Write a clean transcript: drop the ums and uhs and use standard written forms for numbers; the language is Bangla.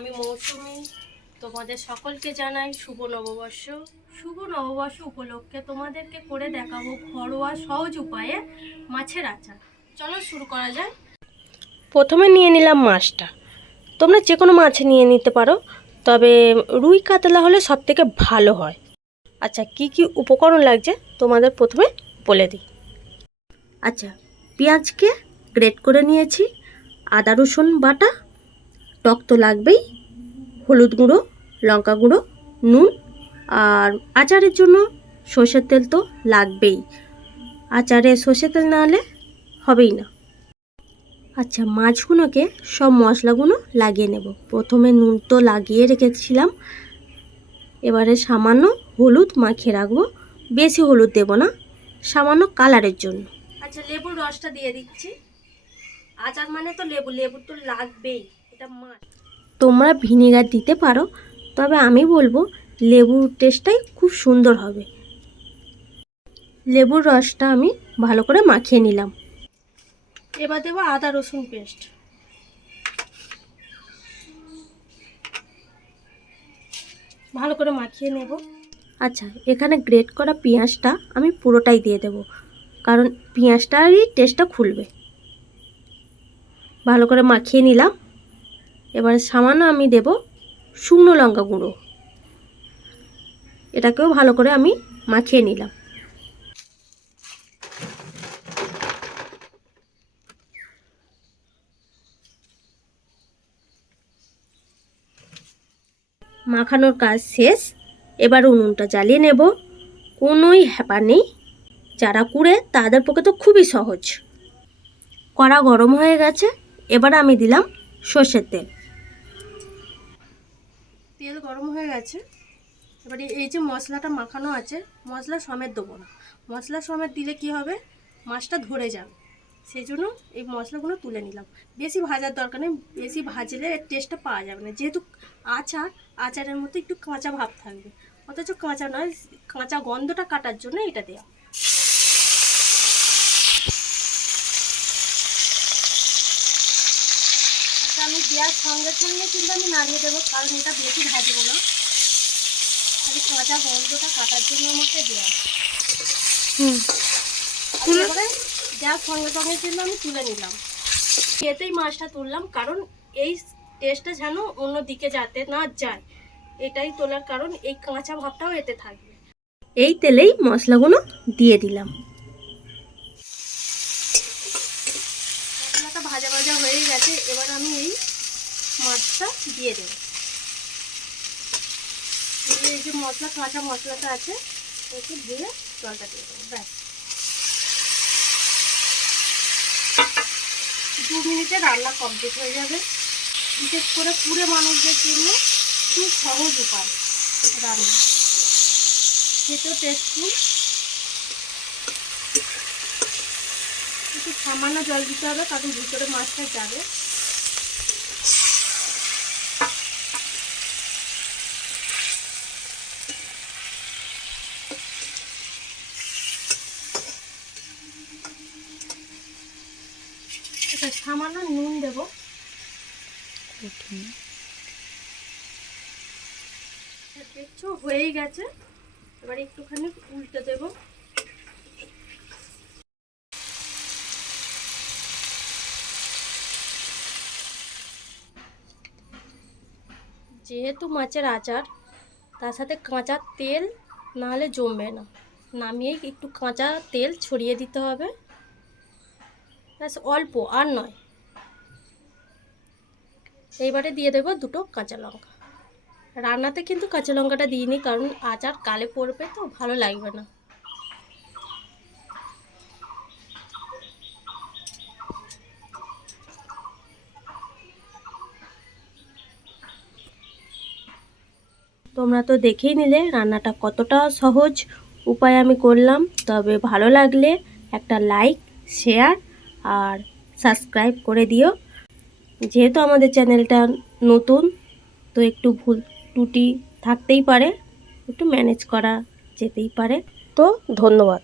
আমি মৌসুমি। তোমাদের সকলকে জানাই শুভ নববর্ষ। শুভ নববর্ষ উপলক্ষে তোমাদেরকে করে দেখাবো ঘরোয়া সহজ উপায়ে মাছের আচার। চলো শুরু করা যায়। প্রথমে নিয়ে নিলাম মাছটা। তোমরা যে কোনো মাছ নিয়ে নিতে পারো, তবে রুই কাতলা হলে সব থেকে ভালো হয়। আচ্ছা, কি কি উপকরণ লাগছে তোমাদের প্রথমে বলে দিই। আচ্ছা, পেঁয়াজকে গ্রেট করে নিয়েছি, আদা রসুন বাটা, টক তো লাগবেই, হলুদ গুঁড়ো, লঙ্কা গুঁড়ো, নুন, আর আচারের জন্য সর্ষের তেল তো লাগবেই। আচারে সর্ষের তেল না হলে হবেই না। আচ্ছা, মাছগুলোকে সব মশলাগুলো লাগিয়ে নেব। প্রথমে নুন তো লাগিয়ে রেখেছিলাম, এবারে সামান্য হলুদ মাখিয়ে রাখবো। বেশি হলুদ দেব না, সামান্য কালারের জন্য। আচ্ছা, লেবুর রসটা দিয়ে দিচ্ছি। আচার মানে তো লেবু তো লাগবেই, এটা মাছ। তোমরা ভিনেগার দিতে পারো, তবে আমি বলবো লেবুর টেস্টটাই খুব সুন্দর হবে। লেবুর রসটা আমি ভালো করে মাখিয়ে নিলাম। এবার দেবো আদা রসুন পেস্ট। ভালো করে মাখিয়ে নেব। আচ্ছা, এখানে গ্রেট করা পেঁয়াজটা আমি পুরোটাই দিয়ে দেব, কারণ পেঁয়াজটারই টেস্টটা খুলবে। ভালো করে মাখিয়ে নিলাম। এবার সামান্য আমি দেব শুকনো লঙ্কা গুঁড়ো। এটাকেও ভালো করে আমি মাখিয়ে নিলাম। মাখানোর কাজ শেষ। এবার উনুনটা জ্বালিয়ে নেব। কোনোই হ্যাপা নেই, যারা কুড়ে তাদের পক্ষে তো খুবই সহজ। কড়া গরম হয়ে গেছে, এবার আমি দিলাম সর্ষের তেল। তেল গরম হয়ে গেছে, এবারে এই যে মশলাটা মাখানো আছে, মশলা সমেত দেবো না। মশলা সমেত দিলে কি হবে, মাছটা ধরে যাবে। সেই জন্য এই মশলাগুলো তুলে নিলাম। বেশি ভাজার দরকার নেই, বেশি ভাজলে এর টেস্টটা পাওয়া যাবে না। যেহেতু আচারের মধ্যে একটু কাঁচা ভাব থাকবে, অথচ কাঁচা নয়, কাঁচা গন্ধটা কাটার জন্য এটা দেওয়া। আচ্ছা, আমি দেওয়ার সঙ্গে সঙ্গে কিন্তু আমি নাড়িয়ে দেবো, কারণ এটা বেশি ভাজবো না, খালি কাঁচা গন্ধটা কাটার জন্য আমাকে দেওয়া। এবারে দেওয়ার সঙ্গে সঙ্গে কিন্তু আমি তুলে নিলাম। এতেই মাছটা তুললাম, কারণ এই টেস্টটা যেন অন্য দিকে যাতে না যায়, এটাই তোলার কারণ। এই কাঁচা ভাবটাও এতে থাকবে। এই তেলেই মশলাগুলো দিয়ে দিলাম। মশলাটা ভাজা ভাজা হয়ে গেছে, এবার আমি এই মাছটা দিয়ে দেব। এই যে মশলা, কাঁচা মশলাটা আছে, একটু ধুয়ে জলটা দিয়ে দেবো। ব্যাস, 2 মিনিটে রান্না কমপ্লিট হয়ে যাবে। বিশেষ করে কুড়ে মানুষদের জন্য খুব সহজ উপায় রান্না, খেতেও টেস্টফুল। একটু সামান্য জল দিতে হবে, কারণ ভিতরে মাছটা যাবে। এটা সামান্য নুন দেব। দেখছো হয়েই গেছে, এবার একটুখানি উল্টে দেব। যেহেতু মাছের আচার, তার সাথে কাঁচা তেল না হলে জমবে না। নামিয়েই একটু কাঁচা তেল ছড়িয়ে দিতে হবে, ব্যাস, অল্প, আর নয়। এইবারে দিয়ে দেবো 2 কাঁচা লঙ্কা। রান্নাতে কিন্তু কাঁচা লঙ্কাটা দিইনি, কারণ আচার কালে পড়বে তো ভালো লাগবে না। তোমরা তো দেখেই নিলে রান্নাটা কতটা সহজ উপায় আমি করলাম। তবে ভালো লাগলে একটা লাইক, শেয়ার আর সাবস্ক্রাইব করে দিও। যেহেতু আমাদের চ্যানেলটা নতুন, তো একটু ভুল ত্রুটি থাকতেই পারে, একটু ম্যানেজ করা যেতেই পারে। তো ধন্যবাদ।